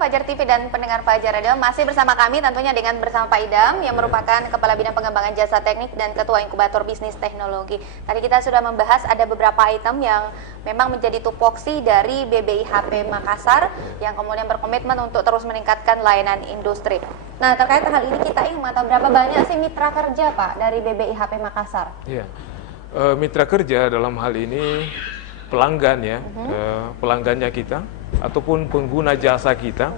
Fajar TV dan pendengar Fajar Radio, masih bersama kami tentunya bersama Pak Idam yang merupakan Kepala Bidang Pengembangan Jasa Teknik dan Ketua Inkubator Bisnis Teknologi. Tadi kita sudah membahas ada beberapa item yang memang menjadi tupoksi dari BBIHP Makassar yang kemudian berkomitmen untuk terus meningkatkan layanan industri. Nah, terkait hal ini kita ingin mengetahui berapa banyak sih mitra kerja Pak dari BBIHP Makassar? Iya, mitra kerja dalam hal ini pelanggan ya, pelanggannya kita ataupun pengguna jasa kita,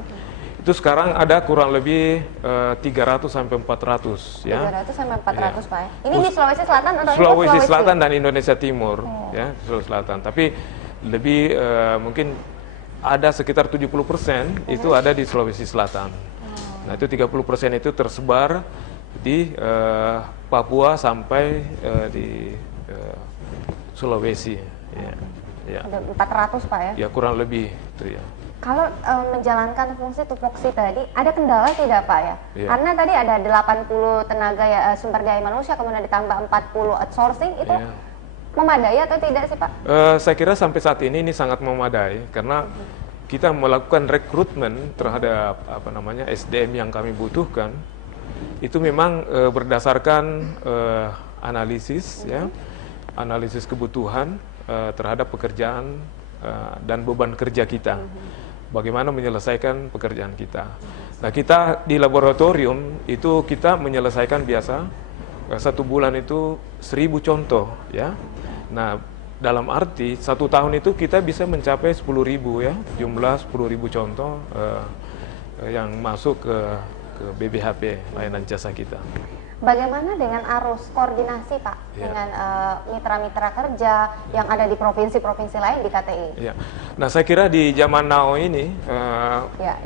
itu sekarang ada kurang lebih 300 sampai 400 ya. 300 sampai 400 ya. Pak. Ini di Sulawesi Selatan atau Sulawesi Selatan dan Indonesia Timur ya, Sulawesi Selatan. Tapi lebih mungkin ada sekitar 70% itu ada di Sulawesi Selatan. Nah, itu 30% itu tersebar di Papua sampai di Sulawesi ya. Ya. Ada 400 Pak ya? Ya kurang lebih itu ya. Kalau menjalankan fungsi tupoksi tadi, ada kendala tidak Pak ya? Ya. Karena tadi ada 80 tenaga ya, sumber daya manusia, kemudian ditambah 40 outsourcing, itu memadai atau tidak sih Pak? Saya kira sampai saat ini sangat memadai, karena kita melakukan rekrutmen terhadap SDM yang kami butuhkan, itu memang berdasarkan analisis ya, analisis kebutuhan terhadap pekerjaan dan beban kerja kita, bagaimana menyelesaikan pekerjaan kita. Nah, kita di laboratorium itu kita menyelesaikan biasa satu bulan itu 1000 contoh ya. Nah, dalam arti satu tahun itu kita bisa mencapai 10.000 ya, jumlah 10.000 contoh yang masuk ke BBHP layanan jasa kita. Bagaimana dengan arus koordinasi Pak dengan mitra-mitra kerja yang ada di provinsi-provinsi lain di KTI? Ya. Nah, saya kira di zaman now ini,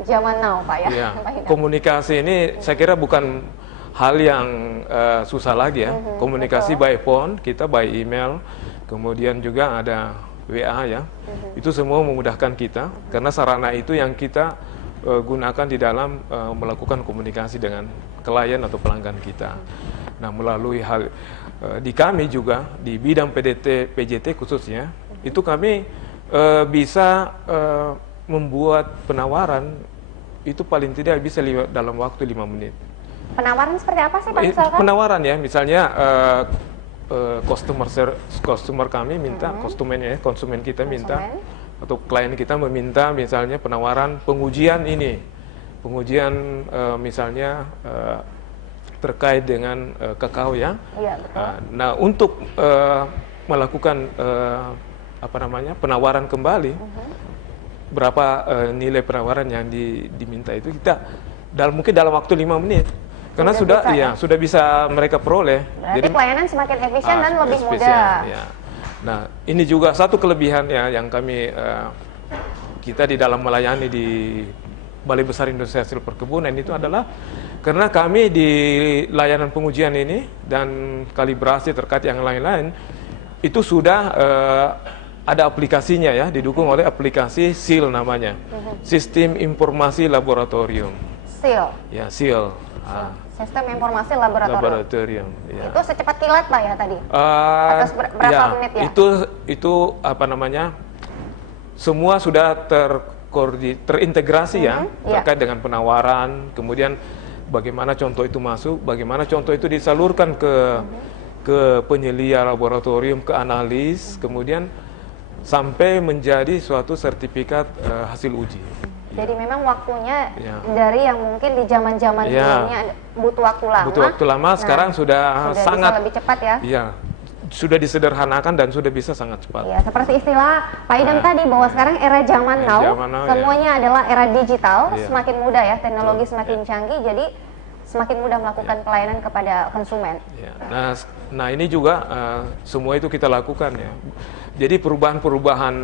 zaman now Pak ya. Ya, komunikasi ini saya kira bukan hal yang susah lagi ya. Komunikasi by phone, kita by email, kemudian juga ada WA ya. Itu semua memudahkan kita karena sarana itu yang kita gunakan di dalam melakukan komunikasi dengan klien atau pelanggan kita. Nah, melalui hal di kami juga di bidang PJT khususnya, itu kami bisa membuat penawaran itu paling tidak bisa dalam waktu 5 menit. Penawaran seperti apa sih Pak misalkan? Penawaran ya, misalnya customer kami minta, konsumen kita minta, atau klien kita meminta misalnya penawaran pengujian misalnya terkait dengan kakao ya. Iya, betul. Nah, untuk melakukan penawaran kembali, berapa nilai penawaran yang diminta itu kita mungkin dalam waktu 5 menit. Karena sudah bisa mereka peroleh. Berarti jadi pelayanan semakin efisien dan lebih mudah. Ya. Nah, ini juga satu kelebihannya yang kita di dalam melayani di Balai Besar Indonesia Hasil Perkebunan itu adalah karena kami di layanan pengujian ini dan kalibrasi terkait yang lain-lain itu sudah ada aplikasinya ya, didukung oleh aplikasi SIL namanya, Sistem Informasi Laboratorium. SIL. Ya, SIL. Sistem Informasi Laboratorium. Ya. Itu secepat kilat Pak ya tadi? Atas berapa menit ya? Itu semua sudah terintegrasi ya, terkait dengan penawaran, kemudian bagaimana contoh itu masuk, bagaimana contoh itu disalurkan ke penyelia laboratorium, ke analis, kemudian sampai menjadi suatu sertifikat hasil uji. Jadi memang waktunya dari yang mungkin di zaman-zaman sebelumnya butuh waktu lama. Butuh waktu lama, sekarang sudah sangat bisa lebih cepat ya. Iya, sudah disederhanakan dan sudah bisa sangat cepat. Ya, seperti istilah Pak Idam tadi bahwa sekarang era zaman now, semuanya adalah era digital, semakin mudah ya, teknologi semakin canggih, jadi semakin mudah melakukan pelayanan kepada konsumen. Ya. Nah ini juga semua itu kita lakukan ya. Jadi perubahan-perubahan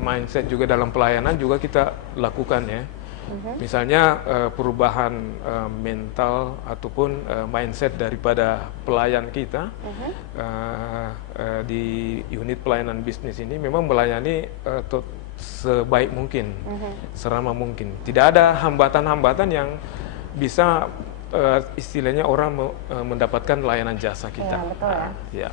mindset juga dalam pelayanan juga kita lakukan ya. Misalnya perubahan mental ataupun mindset daripada pelayan kita di unit pelayanan bisnis ini memang melayani sebaik mungkin, seramah mungkin. Tidak ada hambatan-hambatan yang bisa istilahnya orang mendapatkan layanan jasa kita. Iya, betul ya. Ya.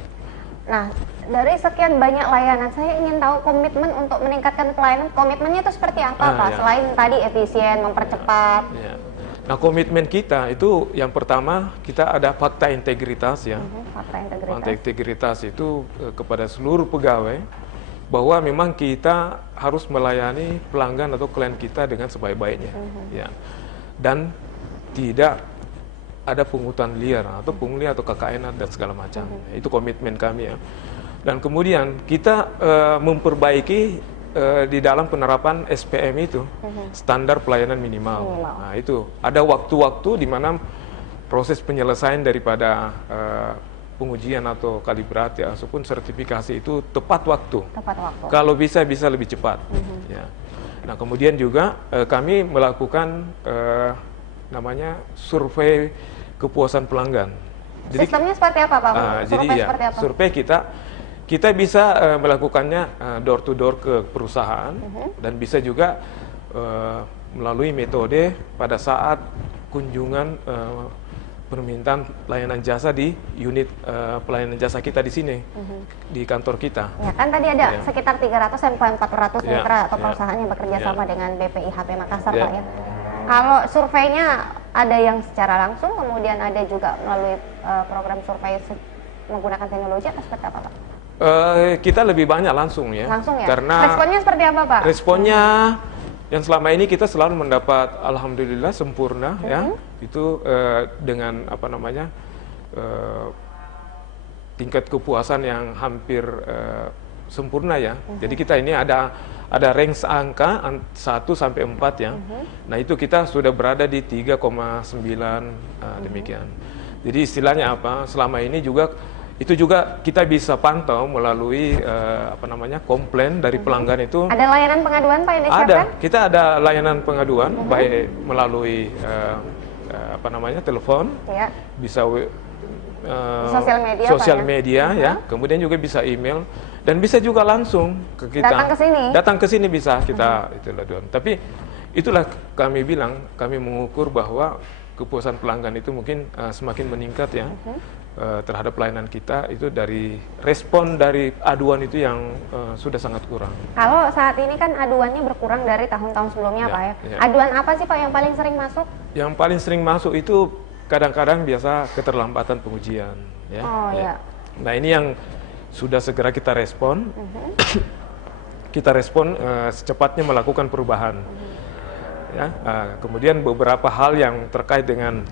Nah, dari sekian banyak layanan, saya ingin tahu komitmen untuk meningkatkan pelayanan. Komitmennya itu seperti apa, Pak? Ya. Selain tadi efisien, mempercepat. Ya. Nah, komitmen kita itu yang pertama kita ada fakta integritas ya. Fakta integritas. Fakta integritas itu kepada seluruh pegawai bahwa memang kita harus melayani pelanggan atau klien kita dengan sebaik-baiknya, ya. Dan tidak ada pungutan liar atau pungli atau KKN dan segala macam. Itu komitmen kami ya. Dan kemudian kita memperbaiki di dalam penerapan SPM itu, standar pelayanan minimal. Nah, itu ada waktu-waktu di mana proses penyelesaian daripada pengujian atau kalibrasi ataupun sertifikasi itu tepat waktu. Tepat waktu. Kalau bisa lebih cepat. Ya. Nah, kemudian juga kami melakukan namanya survei kepuasan pelanggan. Sistemnya seperti apa, Pak? Jadi ya, seperti apa? survei kita bisa melakukannya door to door ke perusahaan dan bisa juga melalui metode pada saat kunjungan permintaan pelayanan jasa di unit pelayanan jasa kita di sini di kantor kita. Ya kan tadi ada sekitar 300 sampai 400 mitra atau ya, perusahaan yang bekerja sama dengan BPIHP Makassar, ya. Pak ya. Kalau surveinya ada yang secara langsung, kemudian ada juga melalui program survei menggunakan teknologi atau seperti apa, Pak? Kita lebih banyak langsung ya. Langsung ya? Karena responnya seperti apa, Pak? responnya yang selama ini kita selalu mendapat alhamdulillah sempurna ya. Itu dengan apa namanya tingkat kepuasan yang hampir sempurna ya. Jadi kita ini ada range angka 1 sampai 4 ya. Nah, itu kita sudah berada di 3,9 demikian. Jadi istilahnya apa? Selama ini juga itu juga kita bisa pantau melalui apa namanya komplain dari pelanggan itu. Ada layanan pengaduan, Pak, yang disiapkan? Ada, kita ada layanan pengaduan baik melalui apa namanya telepon, Ya. bisa Sosial media, Pak, media ya, kemudian juga bisa email dan bisa juga langsung ke kita. Datang ke sini? Datang ke sini bisa kita itulah Don. Tapi itulah kami bilang, kami mengukur bahwa kepuasan pelanggan itu mungkin semakin meningkat ya. Terhadap pelayanan kita itu dari respon dari aduan itu yang sudah sangat kurang. Kalau saat ini kan aduannya berkurang dari tahun-tahun sebelumnya, Pak ya. Aduan apa sih, Pak, yang paling sering masuk? Yang paling sering masuk itu kadang-kadang biasa keterlambatan pengujian ya. Ya. Nah, ini yang sudah segera kita respon. Kita respon secepatnya melakukan perubahan. Ya, kemudian beberapa hal yang terkait dengan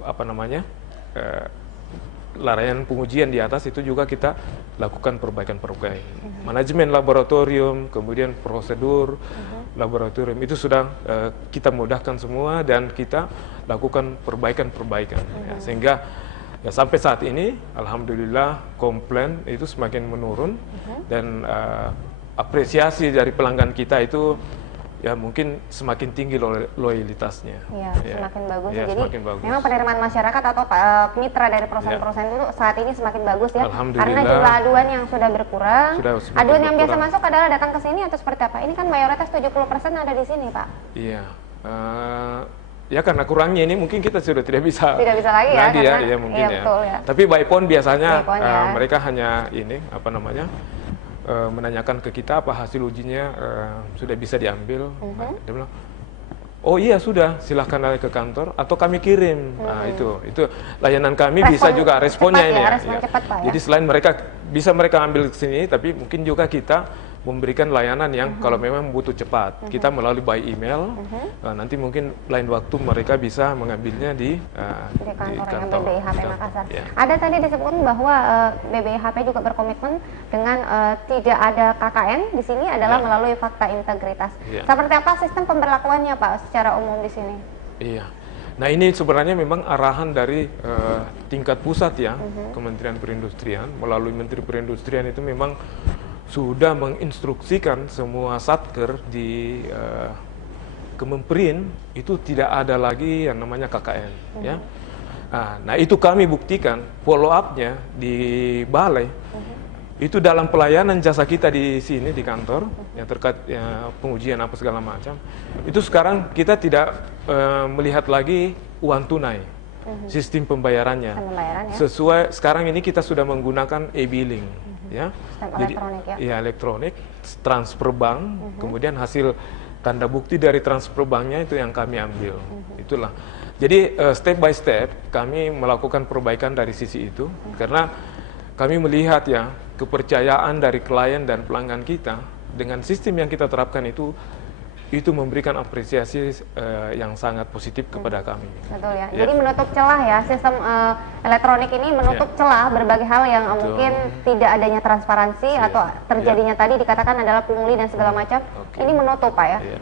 apa namanya layanan pengujian di atas itu juga kita lakukan perbaikan-perbaikan. Manajemen laboratorium, kemudian prosedur laboratorium itu sudah kita mudahkan semua dan kita lakukan perbaikan-perbaikan. Ya, sehingga ya, sampai saat ini alhamdulillah komplain itu semakin menurun dan apresiasi dari pelanggan kita itu ya mungkin semakin tinggi loyalitasnya. Iya, semakin bagus. Ya, Jadi semakin bagus. memang penerimaan masyarakat atau mitra dari perusahaan-perusahaan itu saat ini semakin bagus ya. Alhamdulillah. Karena jumlah aduan yang sudah berkurang. Semakin Aduan yang biasa berkurang. masuk adalah datang ke sini atau seperti apa? Ini kan mayoritas 70% ada di sini, Pak. Iya. Ya karena kurangnya ini mungkin kita sudah tidak bisa lagi ya, karena mungkin ya. betul ya. Tapi by phone biasanya By phone, ya. mereka hanya ini apa namanya menanyakan ke kita apa hasil ujinya sudah bisa diambil. Nah, dia bilang, oh iya sudah, silahkan lari ke kantor atau kami kirim. Nah, itu layanan kami bisa juga responnya cepat ini ya, ya. respon cepat, Pak, ya. Jadi selain mereka ambil ke sini, tapi mungkin juga kita memberikan layanan yang kalau memang butuh cepat, kita melalui by email. Nanti mungkin lain waktu mereka bisa mengambilnya di kantor yang BPIHP Makassar. Ya. Ada tadi disebutkan bahwa BPIHP juga berkomitmen dengan tidak ada KKN di sini adalah melalui fakta integritas. Ya. Seperti apa sistem pemberlakuannya, Pak, secara umum di sini? Iya. Nah, ini sebenarnya memang arahan dari tingkat pusat ya, Kementerian Perindustrian melalui Menteri Perindustrian itu memang sudah menginstruksikan semua satker di Kemenperin itu tidak ada lagi yang namanya KKN ya. Nah, itu kami buktikan follow up-nya di balai. Itu dalam pelayanan jasa kita di sini di kantor yang terkait pengujian apa segala macam. Itu sekarang kita tidak melihat lagi uang tunai. sistem pembayarannya. Sistem pembayaran, ya. Sesuai sekarang ini kita sudah menggunakan e-billing, ya. Sistem Jadi, elektronik, ya. iya, elektronik, transfer bank, kemudian hasil tanda bukti dari transfer banknya itu yang kami ambil. Itulah. Jadi step by step kami melakukan perbaikan dari sisi itu, karena kami melihat ya kepercayaan dari klien dan pelanggan kita dengan sistem yang kita terapkan itu memberikan apresiasi yang sangat positif kepada kami. Betul ya. Ya. Jadi menutup celah ya, sistem elektronik ini menutup celah berbagai hal yang mungkin tidak adanya transparansi atau terjadinya tadi dikatakan adalah pungli dan segala macam. Oke. Ini menutup Pak ya. Ya.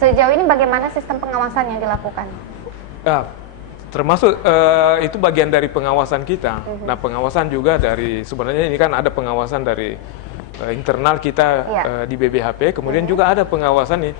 Sejauh ini bagaimana sistem pengawasan yang dilakukan? Termasuk itu bagian dari pengawasan kita. Nah, pengawasan juga dari sebenarnya ini kan ada pengawasan dari internal kita di BBHP, kemudian juga ada pengawasan nih